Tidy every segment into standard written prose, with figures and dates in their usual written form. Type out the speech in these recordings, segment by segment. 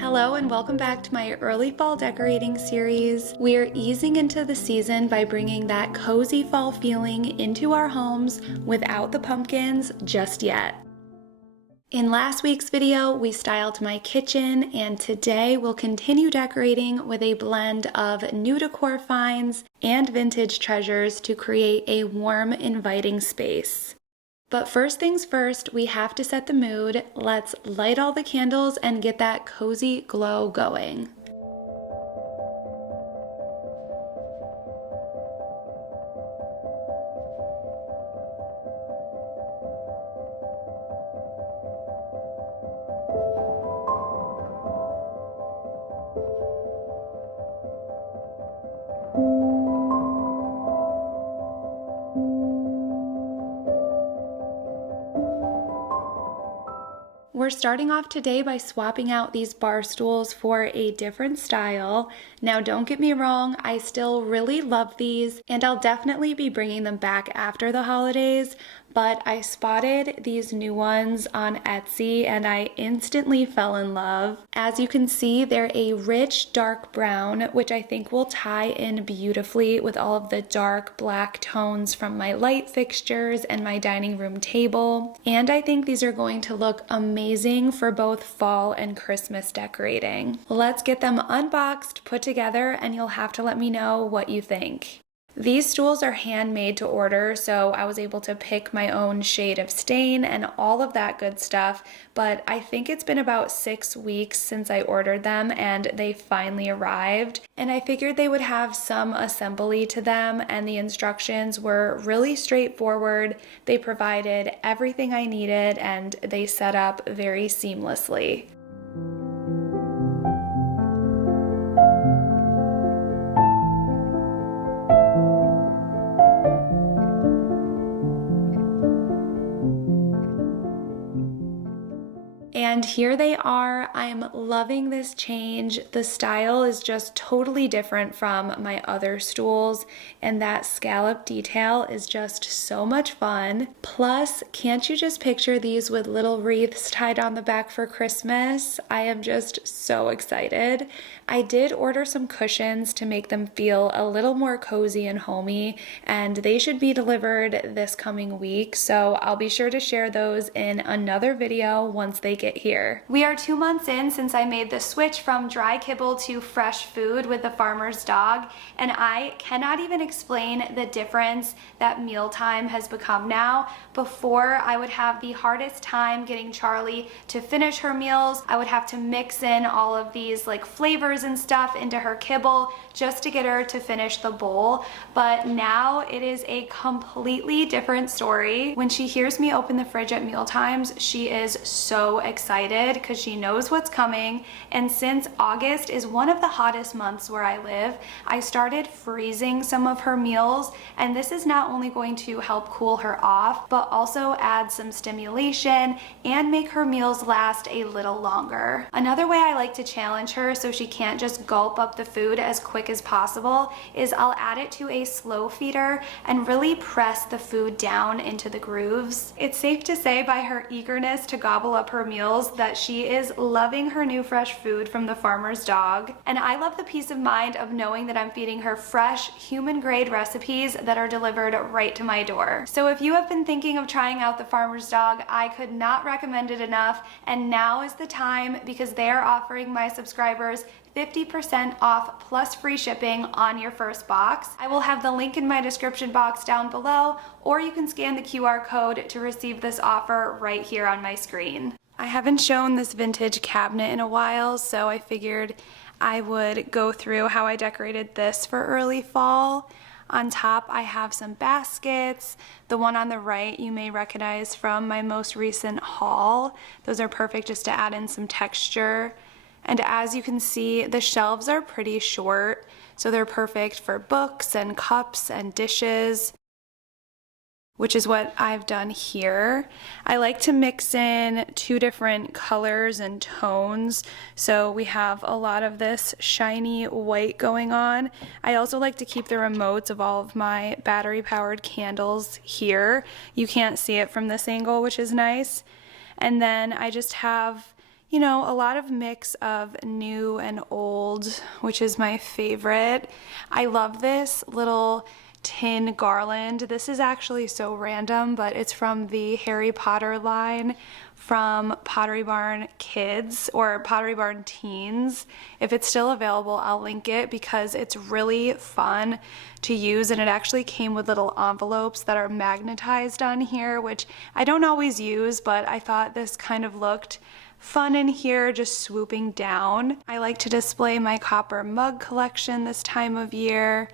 Hello and welcome back to my early fall decorating series. We're easing into the season by bringing that cozy fall feeling into our homes without the pumpkins just yet. In last week's video, we styled my kitchen, and today we'll continue decorating with a blend of new decor finds and vintage treasures to create a warm, inviting space. But first things first, we have to set the mood. Let's light all the candles and get that cozy glow going. We're starting off today by swapping out these bar stools for a different style. Now don't get me wrong, I still really love these and I'll definitely be bringing them back after the holidays, but I spotted these new ones on Etsy and I instantly fell in love. As you can see, they're a rich dark brown, which I think will tie in beautifully with all of the dark black tones from my light fixtures and my dining room table. And I think these are going to look amazing for both fall and Christmas decorating. Let's get them unboxed, put together, and you'll have to let me know what you think. These stools are handmade to order, so I was able to pick my own shade of stain and all of that good stuff, but I think it's been about 6 weeks since I ordered them and they finally arrived. And I figured they would have some assembly to them, and the instructions were really straightforward. They provided everything I needed and they set up very seamlessly. And here they are. I'm loving this change. The style is just totally different from my other stools, and that scallop detail is just so much fun. Plus, can't you just picture these with little wreaths tied on the back for Christmas? I am just so excited. I did order some cushions to make them feel a little more cozy and homey, and they should be delivered this coming week, so I'll be sure to share those in another video once they get here. We are 2 months in since I made the switch from dry kibble to fresh food with the farmer's dog, and I cannot even explain the difference that mealtime has become now. Before, I would have the hardest time getting Charlie to finish her meals. I would have to mix in all of these like flavors and stuff into her kibble just to get her to finish the bowl. But now it is a completely different story. When she hears me open the fridge at meal times, she is so excited because she knows what's coming. And since August is one of the hottest months where I live, I started freezing some of her meals, and this is not only going to help cool her off, but also add some stimulation and make her meals last a little longer. Another way I like to challenge her so she can't just gulp up the food as quick as possible is I'll add it to a slow feeder and really press the food down into the grooves. It's safe to say by her eagerness to gobble up her meals that she is loving her new fresh food from the farmer's dog. And I love the peace of mind of knowing that I'm feeding her fresh, human-grade recipes that are delivered right to my door. So if you have been thinking of trying out the farmer's dog, I could not recommend it enough, and now is the time because they are offering my subscribers 50% off plus free shipping on your first box. I will have the link in my description box down below, or you can scan the QR code to receive this offer right here on my screen. I haven't shown this vintage cabinet in a while, so I figured I would go through how I decorated this for early fall. On top, I have some baskets. The one on the right you may recognize from my most recent haul. Those are perfect just to add in some texture. And as you can see, the shelves are pretty short, so they're perfect for books and cups and dishes, which is what I've done here. I like to mix in 2 different colors and tones, so we have a lot of this shiny white going on. I also like to keep the remotes of all of my battery-powered candles here. You can't see it from this angle, which is nice. And then I just have You know, a lot of mix of new and old, which is my favorite. I love this little tin garland. This is actually so random, but it's from the Harry Potter line from Pottery Barn Kids or Pottery Barn Teens. If it's still available, I'll link it because it's really fun to use, and it actually came with little envelopes that are magnetized on here, which I don't always use, but I thought this kind of looked fun in here, just swooping down. I like to display my copper mug collection this time of year.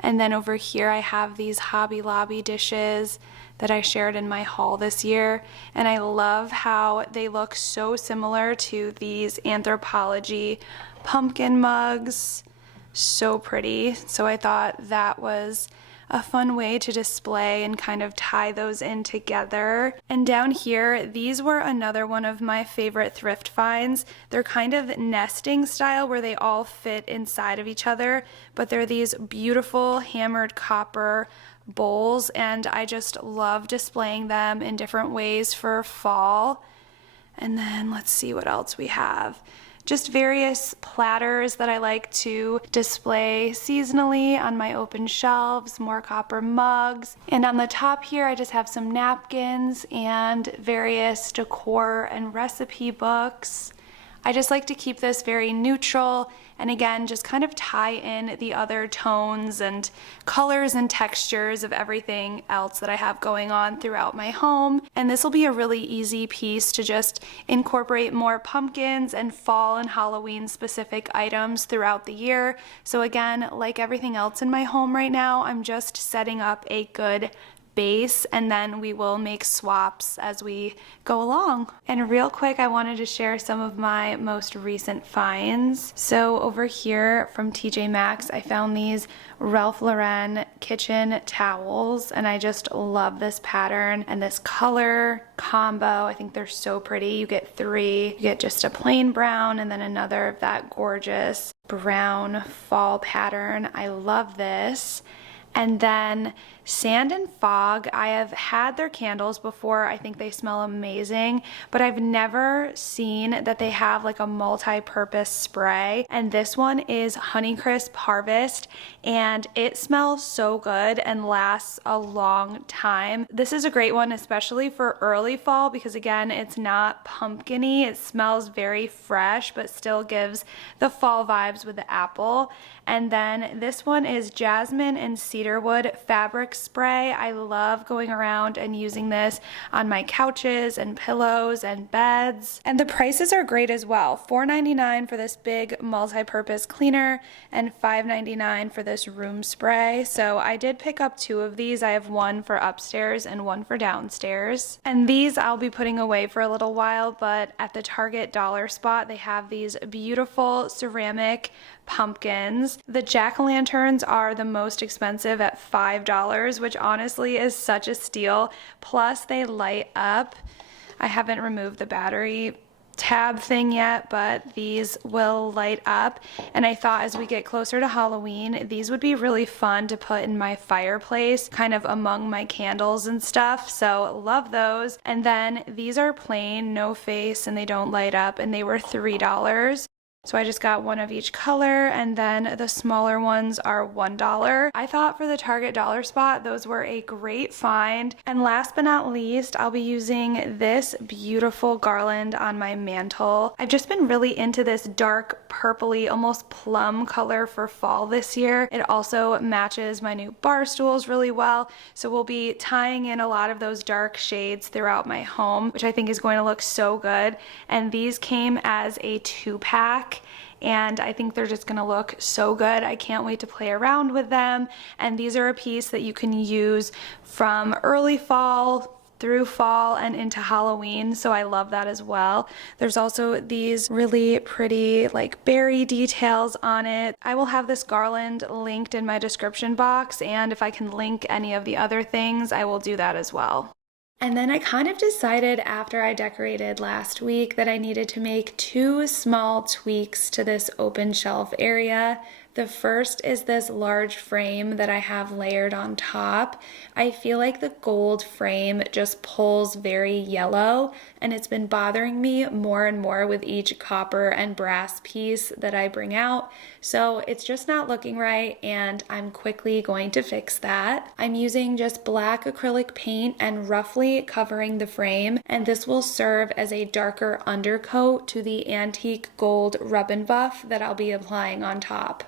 And then over here I have these Hobby Lobby dishes that I shared in my haul this year. And I love how they look so similar to these Anthropologie pumpkin mugs. So pretty. So I thought that was a fun way to display and kind of tie those in together. And down here, these were another one of my favorite thrift finds. They're kind of nesting style where they all fit inside of each other, but they're these beautiful hammered copper bowls, and I just love displaying them in different ways for fall. And then let's see what else we have. Just various platters that I like to display seasonally on my open shelves, more copper mugs. And on the top here, I just have some napkins and various decor and recipe books. I just like to keep this very neutral, and again, just kind of tie in the other tones and colors and textures of everything else that I have going on throughout my home. And this will be a really easy piece to just incorporate more pumpkins and fall and Halloween specific items throughout the year. So again, like everything else in my home right now, I'm just setting up a good base, and then we will make swaps as we go along. And real quick, I wanted to share some of my most recent finds. So over here from TJ Maxx, I found these Ralph Lauren kitchen towels, and I just love this pattern and this color combo. I think they're so pretty. You get three. You get just a plain brown and then another of that gorgeous brown fall pattern. I love this. And then Sand and Fog, I have had their candles before. I think they smell amazing, but I've never seen that they have like a multi-purpose spray. And this one is Honeycrisp Harvest, and it smells so good and lasts a long time. This is a great one, especially for early fall, because again, it's not pumpkin-y. It smells very fresh, but still gives the fall vibes with the apple. And then this one is Jasmine and Cedarwood Fabric Spray. I love going around and using this on my couches and pillows and beds. And the prices are great as well. $4.99 for this big multi-purpose cleaner and $5.99 for this room spray. So I did pick up two of these. I have one for upstairs and one for downstairs. And these I'll be putting away for a little while, but at the Target dollar spot, they have these beautiful ceramic pumpkins. The jack-o'-lanterns are the most expensive at $5, which honestly is such a steal. Plus they light up. I haven't removed the battery tab thing yet, but these will light up. And I thought as we get closer to Halloween, these would be really fun to put in my fireplace, kind of among my candles and stuff. So love those. And then these are plain, no face, and they don't light up, and they were $3. So I just got one of each color, and then the smaller ones are $1. I thought for the Target dollar spot, those were a great find. And last but not least, I'll be using this beautiful garland on my mantle. I've just been really into this dark purpley, almost plum color for fall this year. It also matches my new bar stools really well. So we'll be tying in a lot of those dark shades throughout my home, which I think is going to look so good. And these came as a 2-pack. And I think they're just gonna look so good. I can't wait to play around with them. And these are a piece that you can use from early fall through fall and into Halloween, so I love that as well. There's also these really pretty like berry details on it. I will have this garland linked in my description box, and if I can link any of the other things, I will do that as well. And then I kind of decided after I decorated last week that I needed to make 2 small tweaks to this open shelf area. The first is this large frame that I have layered on top. I feel like the gold frame just pulls very yellow, and it's been bothering me more and more with each copper and brass piece that I bring out. So it's just not looking right, and I'm quickly going to fix that. I'm using just black acrylic paint and roughly covering the frame, and this will serve as a darker undercoat to the antique gold rub and buff that I'll be applying on top.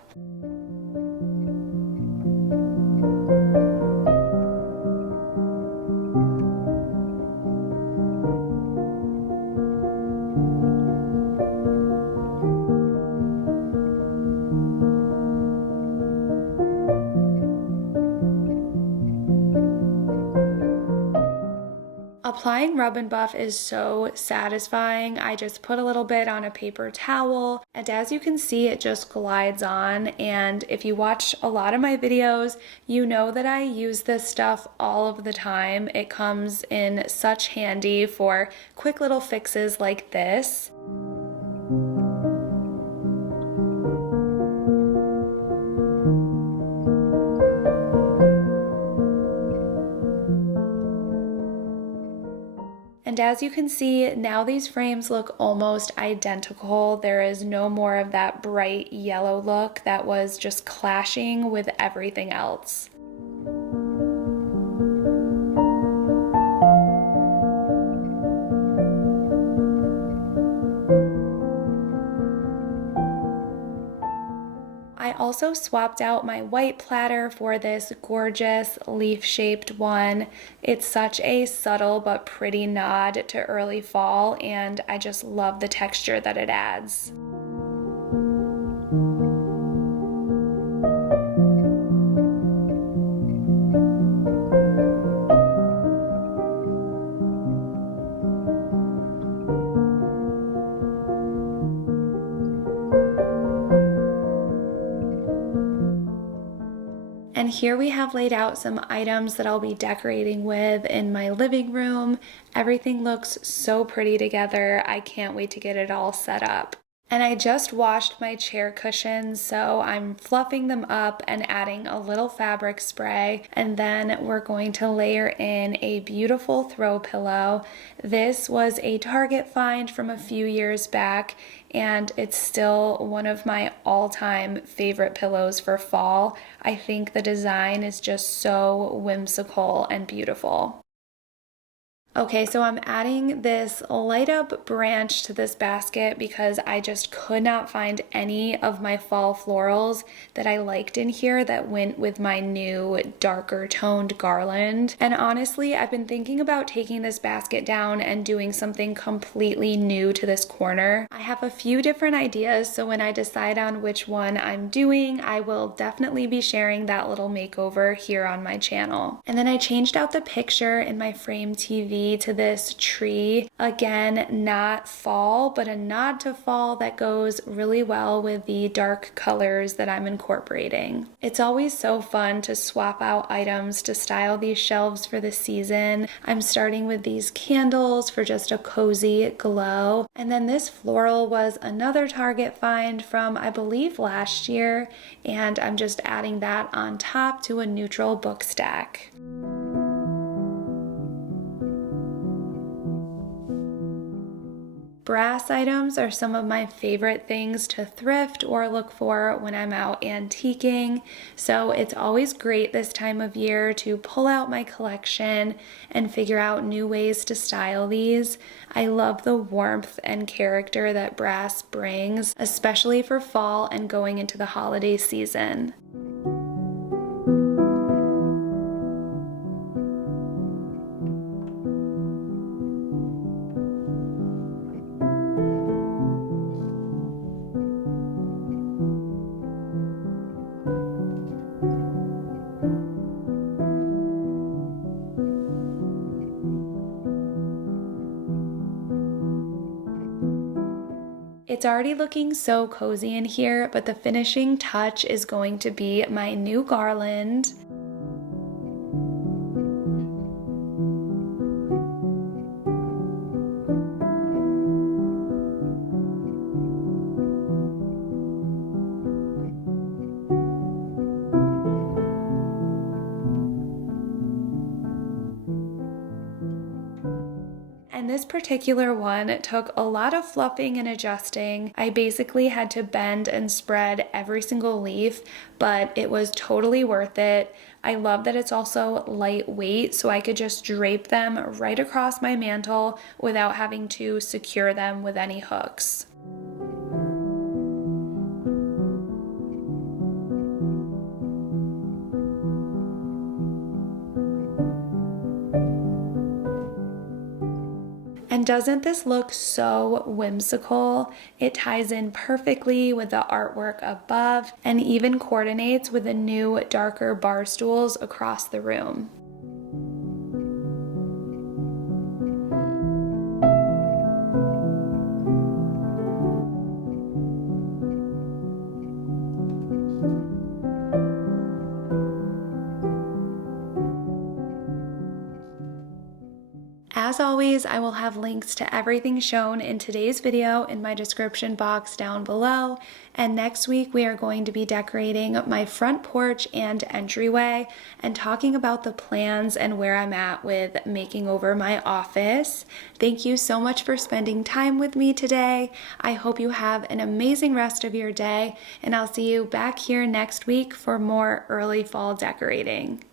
Applying rub and buff is so satisfying. I just put a little bit on a paper towel, and as you can see, it just glides on. And if you watch a lot of my videos, you know that I use this stuff all of the time. It comes in such handy for quick little fixes like this. And as you can see, now these frames look almost identical. There is no more of that bright yellow look that was just clashing with everything else. I also swapped out my white platter for this gorgeous leaf-shaped one. It's such a subtle but pretty nod to early fall, and I just love the texture that it adds. And here we have laid out some items that I'll be decorating with in my living room. Everything looks so pretty together. I can't wait to get it all set up. And I just washed my chair cushions, so I'm fluffing them up and adding a little fabric spray, and then we're going to layer in a beautiful throw pillow. This was a Target find from a few years back, and it's still one of my all-time favorite pillows for fall. I think the design is just so whimsical and beautiful. Okay, so I'm adding this light up branch to this basket because I just could not find any of my fall florals that I liked in here that went with my new darker toned garland. And honestly, I've been thinking about taking this basket down and doing something completely new to this corner. I have a few different ideas, so when I decide on which one I'm doing, I will definitely be sharing that little makeover here on my channel. And then I changed out the picture in my frame TV to this tree. Again, not fall, but a nod to fall that goes really well with the dark colors that I'm incorporating. It's always so fun to swap out items to style these shelves for the season. I'm starting with these candles for just a cozy glow. And then this floral was another Target find from, I believe, last year, and I'm just adding that on top to a neutral book stack. Brass items are some of my favorite things to thrift or look for when I'm out antiquing, so it's always great this time of year to pull out my collection and figure out new ways to style these. I love the warmth and character that brass brings, especially for fall and going into the holiday season. It's already looking so cozy in here, but the finishing touch is going to be my new garland. this particular one took a lot of fluffing and adjusting. I basically had to bend and spread every single leaf, but it was totally worth it. I love that it's also lightweight, so I could just drape them right across my mantle without having to secure them with any hooks. And doesn't this look so whimsical? It ties in perfectly with the artwork above and even coordinates with the new darker bar stools across the room. As always, I will have links to everything shown in today's video in my description box down below. And next week we are going to be decorating my front porch and entryway and talking about the plans and where I'm at with making over my office. Thank you so much for spending time with me today. I hope you have an amazing rest of your day, and I'll see you back here next week for more early fall decorating.